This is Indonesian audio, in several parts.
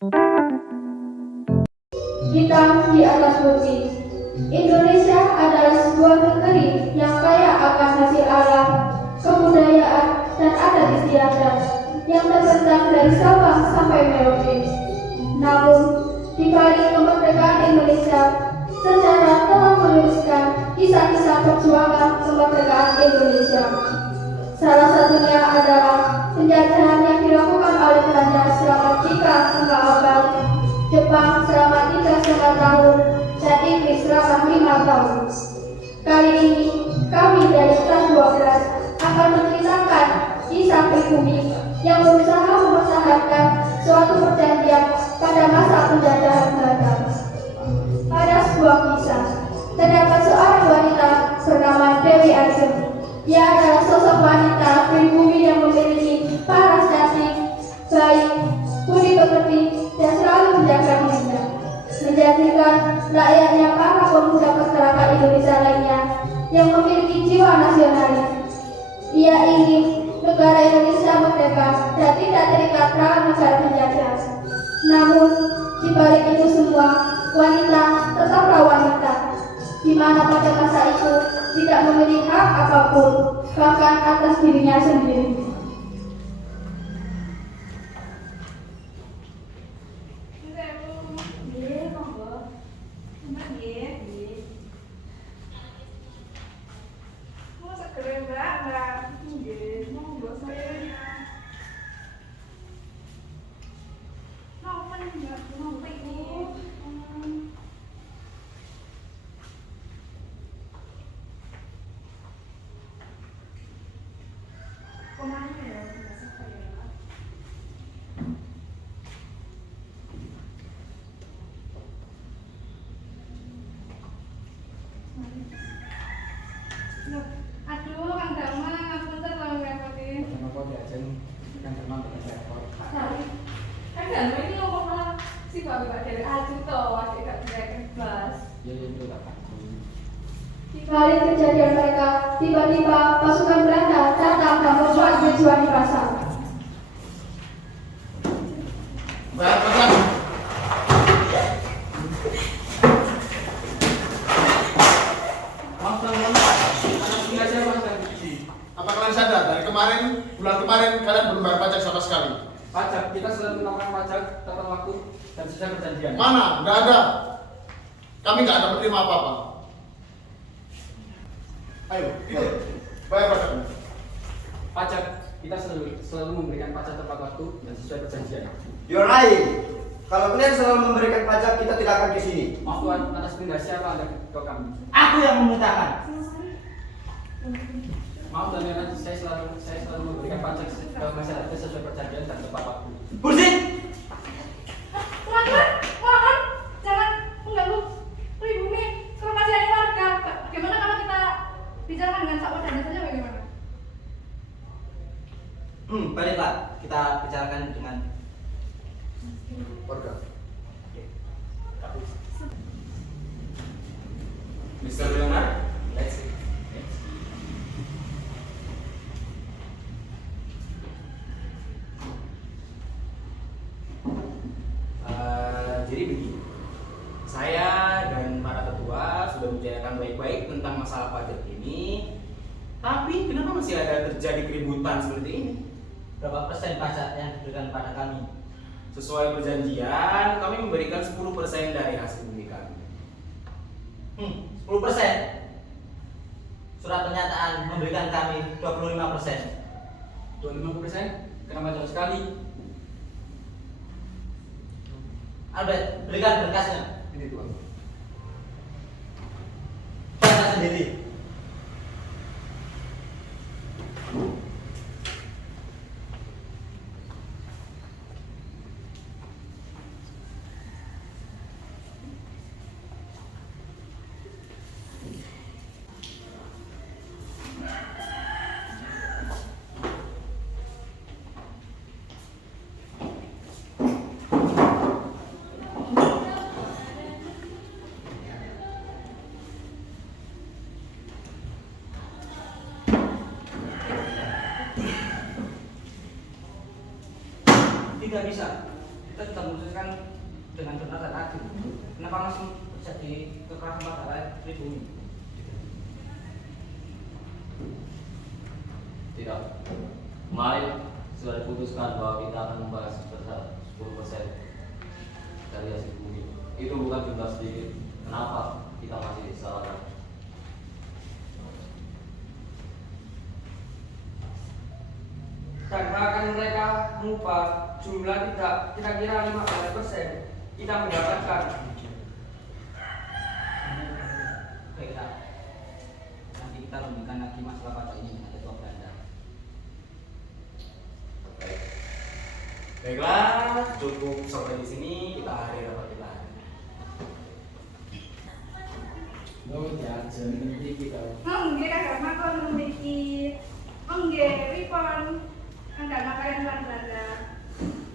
Hitam di atas putih. Indonesia adalah sebuah negeri yang kaya akan hasil alam, kebudayaan, dan adat istiadat yang terbentang dari Sabang sampai Merauke. Namun, di balik kemerdekaan Indonesia, sejarah telah menuliskan kisah-kisah perjuangan kemerdekaan Indonesia. Salah satunya adalah penjajahan yang dilakukan oleh Belanda selama 3,5 abad, Jepang selama 3,5 tahun, dan Inggris selama 5 tahun. Kali ini, kami dari kelas 12 akan menceritakan kisah pribumi yang berusaha mempertahankan suatu perjanjian pada masa penjajahan Belanda. Pada sebuah kisah, terdapat seorang wanita bernama Dewi Arjun. Ia adalah sosok wanita pribumi yang memiliki paras cantik, baik, budi pekerti, dan selalu menjaga dirinya, menjadikan rakyatnya para pemuda pergerakan Indonesia lainnya yang memiliki jiwa nasionalis. Ia ingin negara Indonesia merdeka dan tidak terikat terhadap negara penjajah. Namun, di balik itu semua, wanita tetaplah wanita, di mana pada masa itu tidak memiliki hak apapun, bahkan atas dirinya sendiri. Aduh, Kang Dama, ngapunten lho ngerepotin. Kenapa diajeng Kang Dama dengan repot? Kang Dama ini ngomong malah si bapak dari Aju toh, waktu gak bisa kelas. Ya itu tak pasti. Di balik kejadian mereka, tiba-tiba pasukan Belanda datang dan membuat kericuhan di pasar. Apa kalian sadar dari bulan kemarin kalian belum bayar pajak sama sekali? Pajak, kita sudah menetapkan pajak tepat waktu dan sesuai perjanjian. Mana? Nggak ada. Kami nggak ada menerima apa-apa. Ayo, bayar pajak. Pajak, kita selalu memberikan pajak tepat waktu dan sesuai perjanjian. You're right. Kalau kalian selalu memberikan pajak, kita tidak akan ke sini. Maaf Tuan, atas perintah siapa Anda ke kami? Aku yang memerintahkan. Maaf Tuan, saya selalu memberikan pajak ke masyarakat sesuai perjanjian dan tepat waktu. Bersih. Mohon jangan mengganggu pribumi kerahasiaan warga. Bagaimana kalau kita bicarakan dengan Pak Wadana saja bagaimana? Baiklah, kita bicarakan dengan Warga. Mr. Leonard, let's see. Jadi begini, saya dan para ketua sudah membicarakan baik-baik tentang masalah pajak ini. Tapi kenapa masih ada terjadi keributan seperti ini? berapa persen pajak yang diberikan pada kami. Sesuai perjanjian, kami memberikan 10% dari hasil bumi kami. 10%. Surat pernyataan memberikan kami 25%. 25%? Kenapa jauh sekali? Albert, berikan berkasnya. Ini Tuan. Baca sendiri. Tidak bisa. kita sudah memutuskan dengan benar dan adil. Kenapa masih terjadi kekerasan pada rakyat pribumi? Tidak. Kemarin sudah diputuskan bahwa kita akan membahas sebesar 10% dari hasil bumi. Itu bukan jumlah sedikit. Kenapa kita masih disalahkan? Karena kan mereka mengubah jumlah tidak kira-kira 15%, kita mendapatkan. Baiklah, nanti kita lanjutkan lagi masalah pajak ini dengan Ketua Belanda. Baiklah, cukup sampai di sini kita akhiri rapat kita. Oh ya, jangan nanti kita. Nggih kakak makon memiliki nggih ripon angkat makanan Belanda.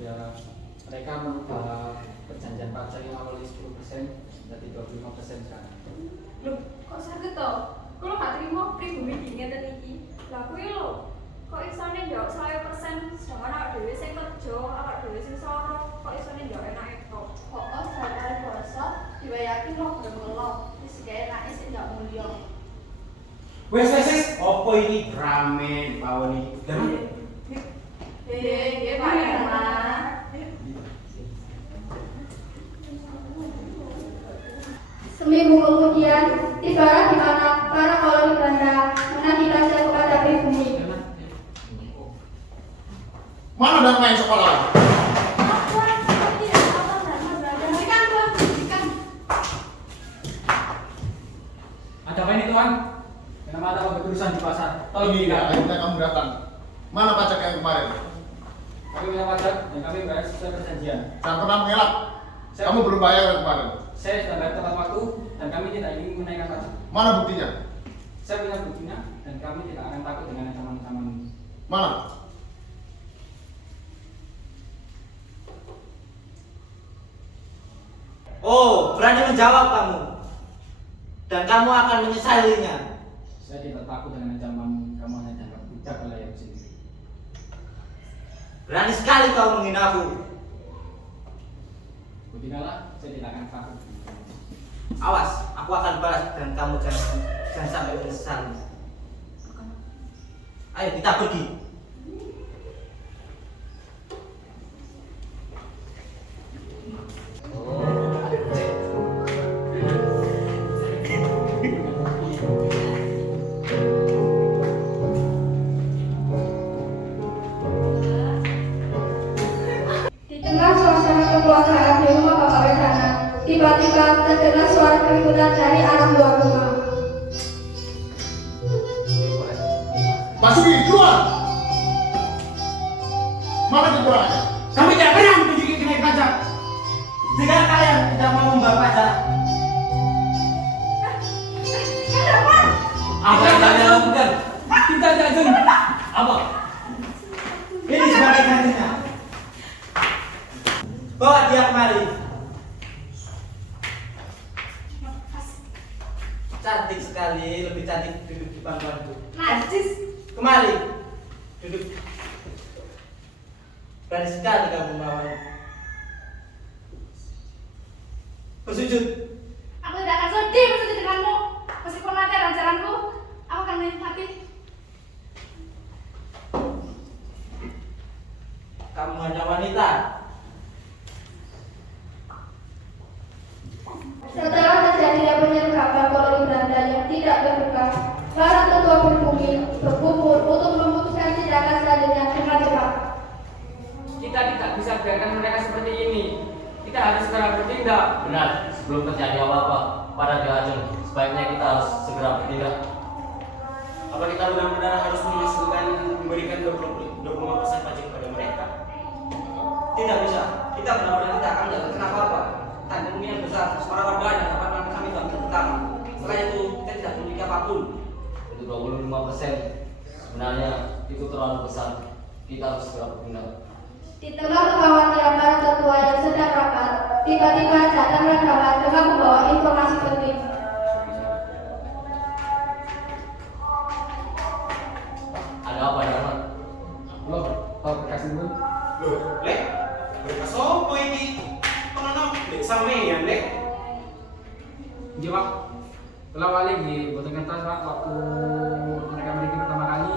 Ya, mereka merubah perjanjian pajak yang awalnya 10% jadi 25% sekarang. Loh, kok saged to? Kulo gak trimo pribumi ngeten iki. Lah kuwi lho, kok isone njawab 100% sedangkan awak dhewe sing kerja, awak dhewe sing soro, kok isone njawab enake to? Kok sadar basa dibayaki lho gemelo, wis gawe enake sing gak mulya. Wes, opo ini rame bawon ini? Nggih, Pak Herman. Seminggu kemudian, tibalah di mana para koloni Belanda menagih pajak kepada pribumi. Mana dan main sekolah? Ada apa ini Tuan? Kenapa ada berurusan di pasar? Tolong Ini ya, kita. akhirnya kamu datang. Mana pajak yang kemarin? Kami punya pajak dan kami bayar sesuai perjanjian. Jangan pernah mengelak. Kamu belum bayar yang kemarin. Saya sudah bayar tepat waktu dan kami tidak ingin menaikkan pajak. Mana buktinya? Saya punya buktinya dan kami tidak akan takut dengan ancaman-ancaman. Mana? Oh, berani menjawab kamu. Dan kamu akan menyesalinya. Saya tidak takut dengan ancaman kamu hanya dianggap budak oleh yang sendiri. Berani sekali kau menghina aku. Beginilah, saya tidak akan takut. Awas, aku akan balas dan kamu jangan sampai menyesal. Ayo kita pergi. Di tengah suasana kekeluargaan di rumah Bapak Wedana, tiba-tiba terdengar suara keributan dari arah luar rumah. Masuki, keluar! Mana kekurangannya? Kami tidak pernah menunjuki kenaikan pajak. Jika kalian tidak mau membayar pajak, apa yang kalian lakukan? Kita jangan. Apa? Ini sebagai gantinya. Bawa dia kemari. Cantik sekali, lebih cantik duduk di pangkuanku. Najis. Kemari, duduk. Berani sekali kamu melawan. Bersujud. Aku tidak akan sudi bersujud denganmu. Meskipun mati adalah jalanku, aku akan menikmati. Kamu hanya wanita. Setelah terjadinya penyergapan koloni Belanda yang tidak berbekas, para ketua pribumi berkumpul untuk memutuskan tindakan selanjutnya dengan cepat. Kita tidak bisa biarkan mereka seperti ini. Kita harus segera bertindak. Benar, sebelum terjadi apa-apa pada Ki Ageng, sebaiknya kita harus segera bertindak. Apa kita benar-benar harus memberikan 25% pajak kepada mereka? Tidak bisa. Kita benar-benar tidak akan mendapatkan apa-apa. Tanda bumi yang besar, suara warga yang dapat kami bantu pertama. Setelah itu kita tidak memiliki apapun. Untuk 25% sebenarnya itu terlalu besar. Kita harus segera bertindak. Di tengah kekhawatiran para ketua yang sedang rapat, tiba-tiba datanglah kabar dengan membawa informasi penting. Ada apa ya, Mas? Lo, tahu berkas dulu? Loh, berkas apa ini penono dek sampeyan dek. Iya Pak, kalau awalnya di boten kertas Pak, waktu mereka memiliki pertama kali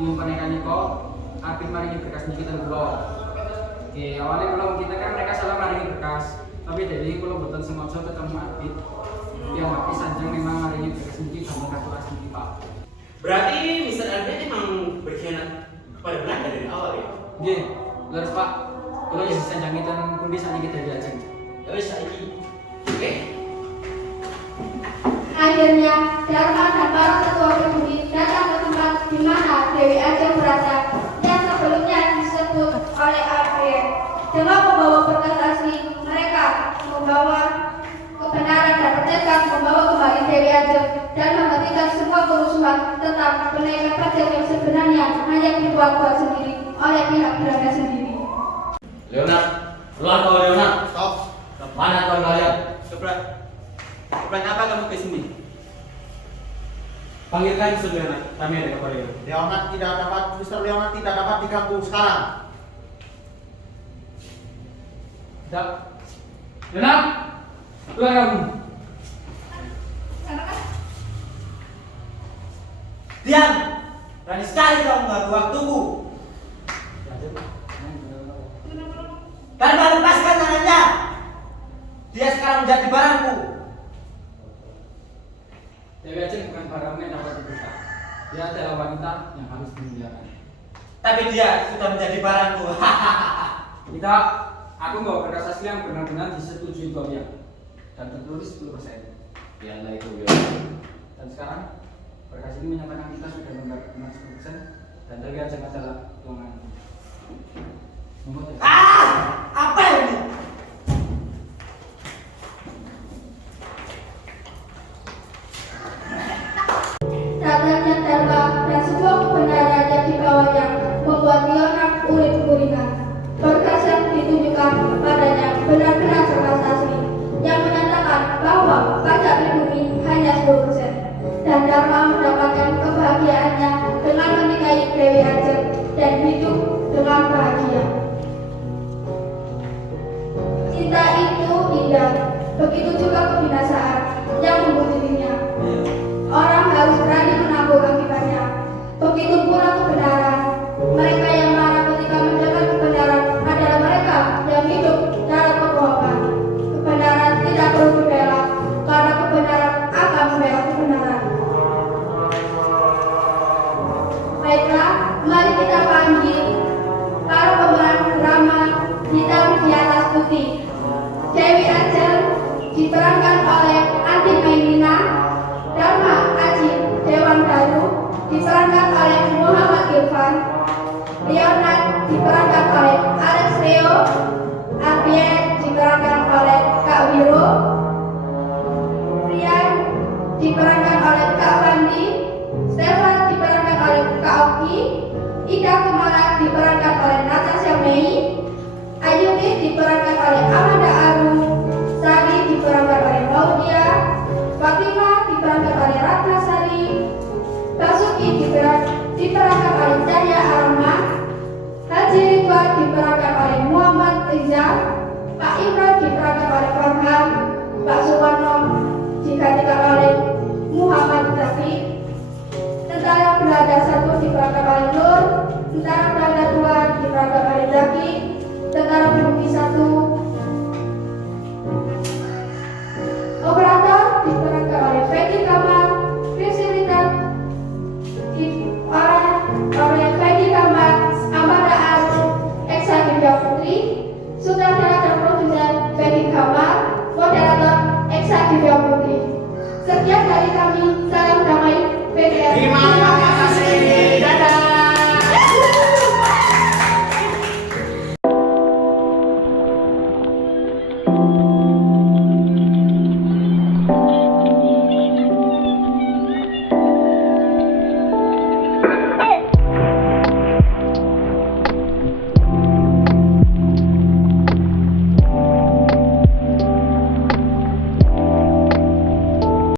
yang pernikahan kok apin maringi berkas niki ten kula. Oke, awalnya kalau kita kan mereka salah maringi berkas, tapi dari kalau boten sengaja ketemu Abid yang waktu sanjang memang maringi berkas niki gambar kartu as niki Pak. Berarti Mr. Andre emang berkhianat kepada Belanda dari awal ya? Oke, leres Pak, kalau yang sanjang itu pun bisa kita diajeng. Ya wis saiki. Oke. Akhirnya, Dharma dan para tetua pribumi datang ke tempat di mana Dewi Ajeng berada yang sebelumnya disebut oleh Arya. Dengan membawa berkas asli, mereka membawa kebenaran dan bertekad membawa kembali Dewi Ajeng dan menghentikan semua kerusuhan tentang kenaikan pajak yang sebenarnya hanya dibuat-buat sendiri oleh pihak Belanda sendiri. Leonard, keluar kau Leonard. Stop. Mana tuan kalian? Kebetulan apa kamu ke sini? Panggilkan saudara, kami ada kabar ya. Leonard tidak dapat, Mr. Leonard tidak dapat diganggu sekarang. Tidak. Leonard, keluar kamu. Karena kan Diam! Berani sekali kau mengganggu waktuku. Dharma, lepaskan tangannya. Dia sekarang menjadi barangku. Dewi Ajeng bukan barangnya yang dapat dibuka. Dia adalah wanita yang harus dimuliakan. Tapi dia sudah menjadi barangku. Tidak, aku bawa berkas asli yang benar-benar disetujui dua pihak dan tertulis 10%. Biarlah itu Leonard. Dan sekarang berkas ini menyatakan kita sudah mendapatkan 10% dan Dewi Ajeng adalah tuangan. Apa ini? Datangnya Dharma dan semua kebenaran yang dibawanya membuat Leonard uring-uringan. Berkas yang ditunjukkan padanya benar-benar jelas asli yang menyatakan bahwa pajak pribumi hanya 10% dan Dharma mendapatkan kebahagiaannya dengan menikahi Dewi Ajeng dan hidup dengan bahagia. Cinta itu indah, begitu juga kebinasaan yang mengikuti-nya. Orang harus berani menanggung akibatnya. Begitu pula kebenaran. Mereka yang marah ketika mendengar kebenaran adalah mereka yang hidup dalam kebohongan. Kebenaran tidak perlu dibela, karena kebenaran akan membela kebenaran. Baiklah, mari kita panggil para pemeran drama hitam di atas putih. Dewi Ajeng diperankan oleh Andi Mainina. Dharma Aji Dewan Daru diperankan oleh Muhammad Irfan. Leonard diperankan oleh Alex Leo. Abien diperankan oleh Kak Wiro. Rian diperankan oleh Kak Fandi. Stefan diperankan oleh Kak Oki. Ida Kumala diperankan oleh Natasha Mei. Ayuni diperankan oleh Amanda Aru. Sari diperankan oleh Maudia. Fatima diperankan oleh Ratna Sari. Basuki diperankan oleh Cahya Arman. Haji Ridwan diperankan oleh Muhammad Rizal. Pak Imran